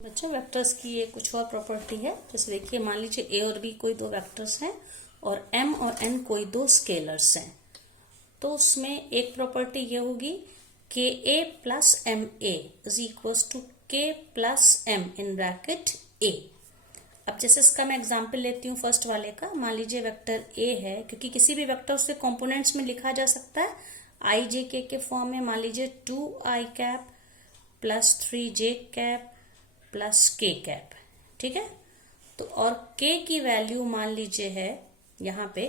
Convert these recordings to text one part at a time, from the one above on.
बच्चों वेक्टर्स की ये कुछ और प्रॉपर्टी है। जैसे देखिए, मान लीजिए ए और बी कोई दो वेक्टर्स हैं और एम और एन कोई दो स्केलर्स हैं, तो उसमें एक प्रॉपर्टी ये होगी K A plus M A is equals to K plus M in bracket A. अब जैसे इसका मैं एग्जांपल लेती हूँ फर्स्ट वाले का। मान लीजिए वेक्टर ए है, क्योंकि किसी भी वेक्टर से कंपोनेंट्स में लिखा जा सकता है आई जे के फॉर्म में। मान लीजिए 2i cap plus 3j cap plus K cap, ठीक है। तो और k की वैल्यू मान लीजिए है यहाँ पे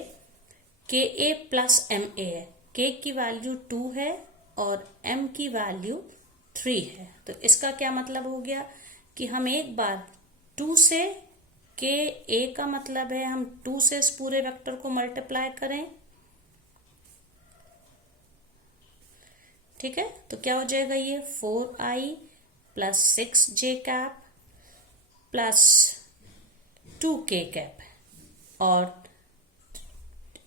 के ए प्लस एम ए है। k की वैल्यू 2 है और m की वैल्यू 3 है। तो इसका क्या मतलब हो गया कि हम एक बार 2 से के ए का मतलब है हम 2 से इस पूरे वेक्टर को मल्टीप्लाई करें, ठीक है। तो क्या हो जाएगा ये 4i plus 6j cap plus 2k cap. और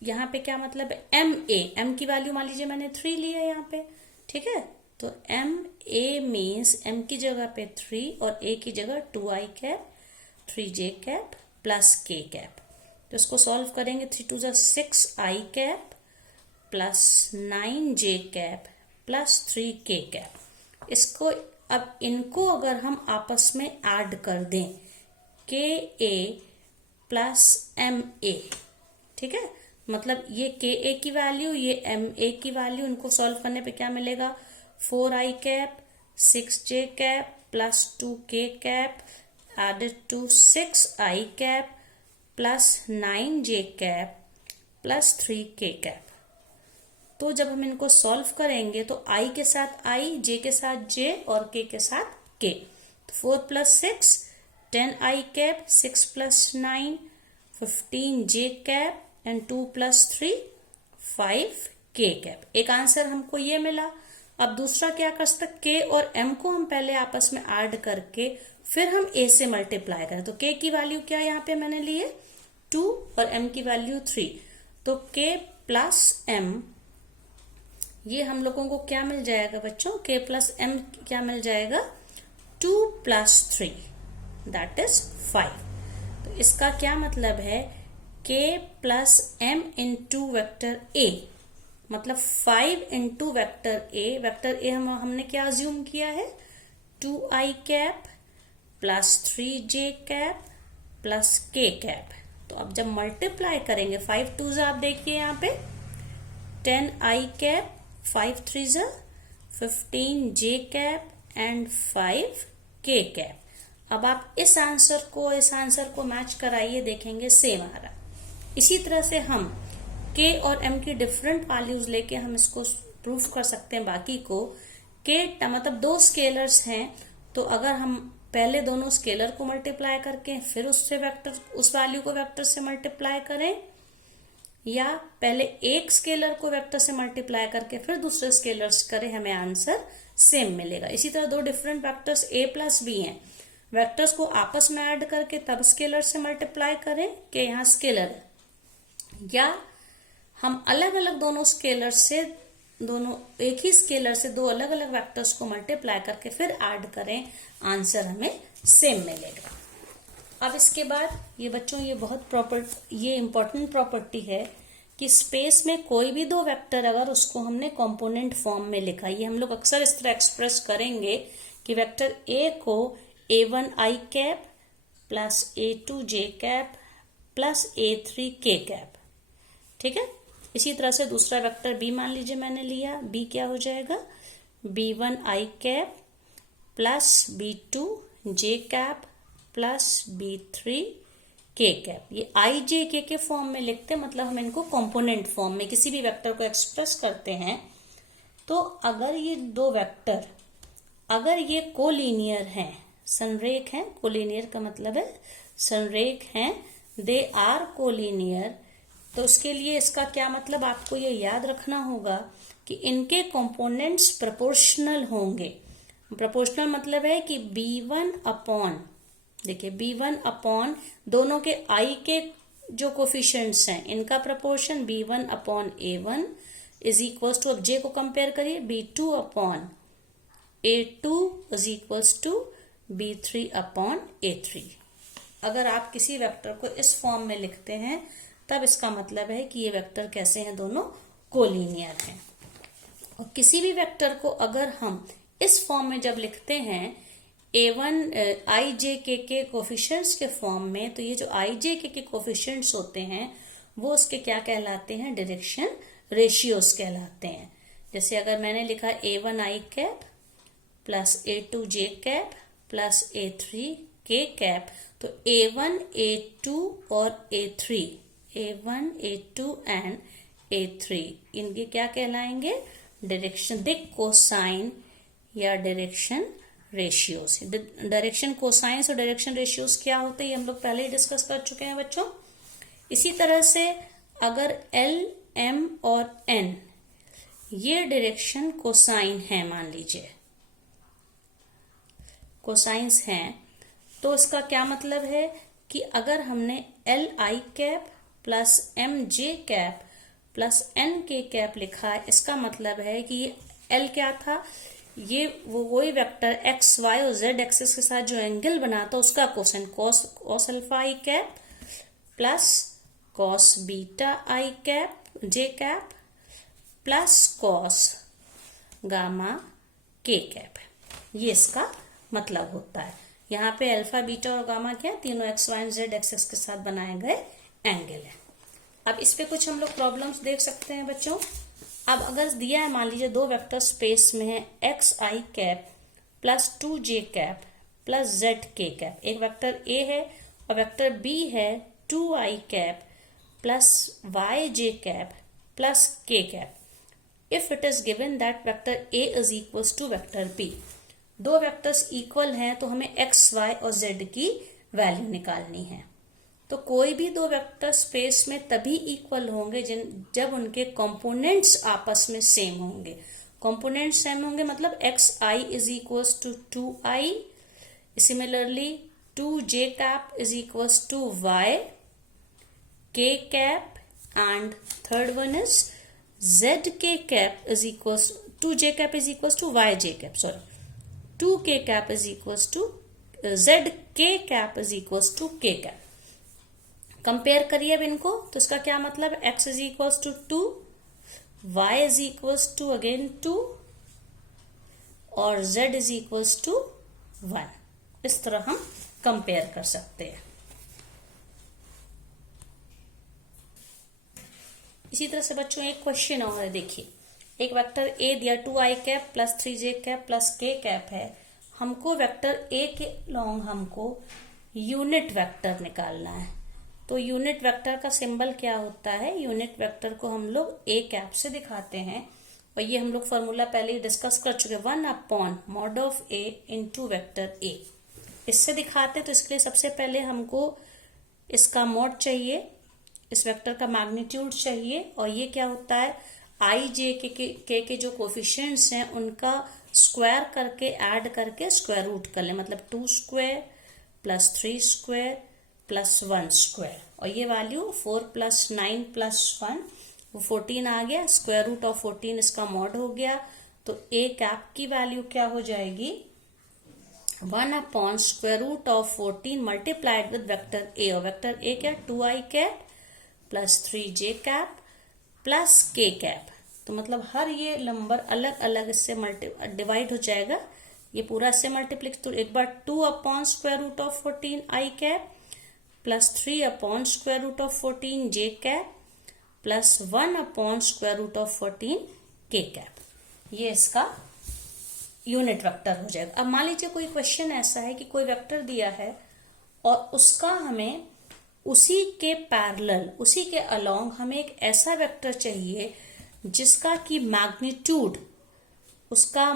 यहाँ पे क्या मतलब है एम की वैल्यू मान लीजिए मैंने 3 लिया है यहाँ पे, ठीक है। तो एम ए मीन्स एम की जगह पे 3 और ए की जगह 2i cap 3j cap plus k cap. तो इसको सॉल्व करेंगे 3 2 6i cap plus 9j cap plus 3k cap. इसको अब इनको अगर हम आपस में ऐड कर दें के ए प्लस एम ए, ठीक है, मतलब ये के ए की वैल्यू ये एम ए की वैल्यू, इनको सॉल्व करने पे क्या मिलेगा 4i cap 6j cap plus 2k cap added to 6i cap plus 9j cap plus 3k cap. तो जब हम इनको सॉल्व करेंगे तो i के साथ i, j के साथ j और k के साथ k। तो 4 plus 6 10i cap 6 plus 9 15j cap and 2 plus 3 5k cap. एक आंसर हमको ये मिला। अब दूसरा क्या कर सकते, k और m को हम पहले आपस में ऐड करके फिर हम a से मल्टीप्लाई करें। तो k की वैल्यू क्या यहाँ पे मैंने ली है 2 और m की वैल्यू 3। तो k प्लस m ये हम लोगों को क्या मिल जाएगा बच्चों, k प्लस m क्या मिल जाएगा 2 प्लस 3 दैट इज 5। तो इसका क्या मतलब है k plus m into vector a, मतलब 5 into vector a। Vector a हमने क्या अज्यूम किया है 2i cap plus 3j cap plus k cap. तो अब जब मल्टीप्लाई करेंगे 5 2 आप देखिए यहाँ पे 10i cap 5 3 15j cap and 5k cap. अब आप इस आंसर को मैच कराइए, देखेंगे सेम आ रहा। इसी तरह से हम k और m की डिफरेंट वैल्यूज लेके हम इसको प्रूफ कर सकते हैं। बाकी को k मतलब दो स्केलर्स हैं, तो अगर हम पहले दोनों स्केलर को मल्टीप्लाई करके फिर उससे वेक्टर उस वैल्यू को वेक्टर से मल्टीप्लाई करें, या पहले एक स्केलर को वेक्टर से मल्टीप्लाई करके फिर दूसरे स्केलर से करें, हमें आंसर सेम मिलेगा। इसी तरह दो different vectors a plus B हैं, वेक्टर्स को आपस में ऐड करके तब स्केलर से मल्टीप्लाई करें कि यहाँ स्केलर है, या हम अलग अलग दोनों स्केलर से दोनों एक ही स्केलर से दो अलग अलग वेक्टर्स को मल्टीप्लाई करके फिर ऐड करें, आंसर हमें सेम मिलेगा। अब इसके बाद ये बच्चों ये इंपॉर्टेंट प्रॉपर्टी है कि स्पेस में कोई भी दो वेक्टर अगर उसको हमने कंपोनेंट फॉर्म में लिखा, ये हम लोग अक्सर इस तरह एक्सप्रेस करेंगे कि वेक्टर a को a1i cap plus a2j cap plus a3k cap, ठीक है। इसी तरह से दूसरा वेक्टर b मान लीजिए मैंने लिया, b क्या हो जाएगा b1i cap plus b2j cap plus b3k cap. ये i j k के फॉर्म में लिखते हैं, मतलब हम इनको कंपोनेंट फॉर्म में किसी भी वेक्टर को एक्सप्रेस करते हैं। तो अगर ये दो वेक्टर अगर ये कोलिनियर हैं, संरेख हैं, कोलिनियर का मतलब है संरेख हैं, दे आर कोलिनियर, तो उसके लिए इसका क्या मतलब आपको ये याद रखना होगा कि इनके कंपोनेंट्स प्रोपोर्शनल होंगे। प्रोपोर्शनल मतलब है कि b1 अपॉन, देखिए b1 अपॉन दोनों के i के जो कोफिशिएंट्स हैं इनका proportion b1 upon a1 is equals to, अब j को कंपेयर करिए b2 upon a2 is equals to B3 upon A3। अगर आप किसी वेक्टर को इस फॉर्म में लिखते हैं तब इसका मतलब है कि ये वेक्टर कैसे हैं, दोनों कोलिनियर हैं। और किसी भी वेक्टर को अगर हम इस फॉर्म में जब लिखते हैं A1 i j k के कोफिशिएंट्स के फॉर्म में, तो ये जो i j k के कोफिशिएंट्स होते हैं वो उसके क्या कहलाते हैं, डायरेक्शन रेशियोज कहलाते हैं। जैसे अगर मैंने लिखा A1 i cap plus A2 j cap plus A3 k cap, तो A1 A2 और A3, A1 A2 and A3 इनके क्या कहलाएंगे, डायरेक्शन दिक कोसाइन या डायरेक्शन रेशियोज। डायरेक्शन कोसाइंस और डायरेक्शन रेशियोज क्या होते हैं ये हम लोग पहले ही डिस्कस कर चुके हैं बच्चों। इसी तरह से अगर L, M और N ये डायरेक्शन कोसाइन है, मान लीजिए कोसाइंस हैं, तो इसका क्या मतलब है कि अगर हमने L i cap plus M j cap plus N k cap लिखा है, इसका मतलब है कि ये L क्या था, ये वही वेक्टर x y और z एक्सिस के साथ जो एंगल बनाता उसका cosine, cos alpha i cap plus cos beta i cap j cap plus cos gamma k cap, ये इसका मतलब होता है। यहाँ पे अल्फा बीटा और गामा क्या, तीनों एक्स वाई जेड एक्सिस के साथ बनाए गए एंगल है। अब इस पे कुछ हम लोग प्रॉब्लम्स देख सकते हैं बच्चों। अब अगर दिया है, मान लीजिए दो वेक्टर स्पेस में है X I cap plus 2j cap plus Z K cap, एक वेक्टर ए है और वेक्टर बी है 2i cap plus Y J cap plus K cap. If it is given that vector A is equals to vector B, दो vectors equal हैं तो हमें X Y और Z की वैल्यू निकालनी है। तो कोई भी दो वेक्टर स्पेस में तभी इक्वल होंगे जब उनके कंपोनेंट्स आपस में सेम होंगे। कंपोनेंट्स सेम होंगे मतलब X I is equals to 2i, similarly 2j cap is equals to Y K cap, and third one is Z K cap is equals 2j cap is equals to Y J cap, sorry 2k cap is equals to Z K cap is equals to k cap. Compare करिए अब इनको, तो इसका क्या मतलब, x is equals to 2, y is equals to again 2 और z is equals to 1। इस तरह हम कंपेयर कर सकते हैं। इसी तरह से बच्चों एक क्वेश्चन और है, देखिए एक वेक्टर ए दिया 2i cap plus 3j cap plus k cap है। हमको वेक्टर ए के लॉन्ग हमको यूनिट वेक्टर निकालना है। तो यूनिट वेक्टर का सिंबल क्या होता है, यूनिट वेक्टर को हम लोग ए कैप से दिखाते हैं और ये हम लोग फॉर्मूला पहले ही डिस्कस कर चुके हैं, 1 upon mod of A into vector A, इससे दिखाते हैं। तो इसके लिए सबसे पहले हमको इसका मॉड चाहिए, इस वेक्टर का मैग्नीट्यूड चाहिए, और ये क्या होता है आई जे के जो कोफिशिएंट्स हैं उनका स्क्वायर करके ऐड करके स्क्वायर रूट कर ले, मतलब 2 square plus 3 square plus 1 square, और ये वैल्यू 4 प्लस 9 प्लस 1 वो 14 आ गया, स्क्वायर रूट ऑफ 14 इसका मॉड हो गया। तो ए कैप की वैल्यू क्या हो जाएगी, 1 upon square root of 14 multiplied with vector A, और वेक्टर ए क्या 2i cap plus 3j cap plus k cap. तो मतलब हर ये नंबर अलग अलग इससे डिवाइड हो जाएगा, ये पूरा इससे मल्टीप्लिक, तो एक बार 2 upon square root of 14 i cap plus 3 upon square root of 14 j cap plus 1 upon square root of 14 k cap, ये इसका यूनिट वेक्टर हो जाएगा। अब मान लीजिए कोई क्वेश्चन ऐसा है कि कोई वेक्टर दिया है और उसका हमें उसी के पैरेलल, उसी के अलोंग हमें एक ऐसा वेक्टर चाहिए जिसका की मैग्नीट्यूड, उसका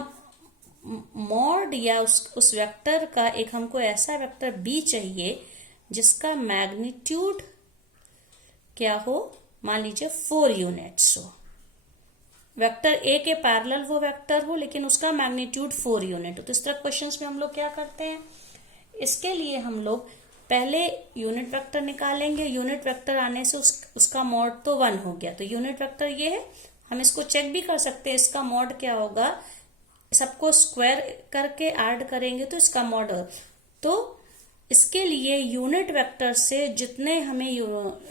मॉड या उस वेक्टर का एक हमको ऐसा वेक्टर बी चाहिए जिसका मैग्नीट्यूड क्या हो, मान लीजिए 4 यूनिट्स हो। वेक्टर ए के पैरेलल वो वेक्टर हो लेकिन उसका मैग्नीट्यूड 4 यूनिट हो। तो इस तरह क्वेश्चंस में हम लोग क्या करते हैं, इसके लिए हम लोग पहले यूनिट वेक्टर निकालेंगे। यूनिट वेक्टर आने से उसका मॉड तो 1 हो गया, तो यूनिट वेक्टर ये है। हम इसको चेक भी कर सकते हैं, इसका मॉड क्या होगा, सबको स्क्वायर करके ऐड करेंगे तो इसका मॉडल, तो इसके लिए यूनिट वेक्टर से जितने हमें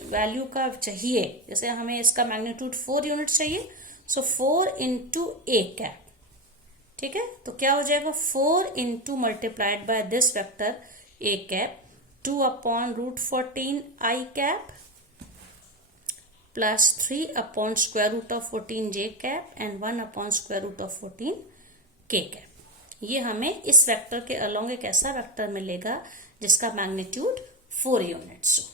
वैल्यू का चाहिए, जैसे हमें इसका मैग्नीट्यूड 4 यूनिट चाहिए, सो 4 इंटू ए कैप, ठीक है। तो क्या हो जाएगा, 4 into multiplied by this vector A cap 2 upon root 14 I cap plus 3 upon square root of 14 J cap and 1 upon square root of 14 K cap. ये हमें इस वेक्टर के अलोंग एक ऐसा वेक्टर मिलेगा जिसका मैग्नीट्यूड 4 यूनिट्स हो।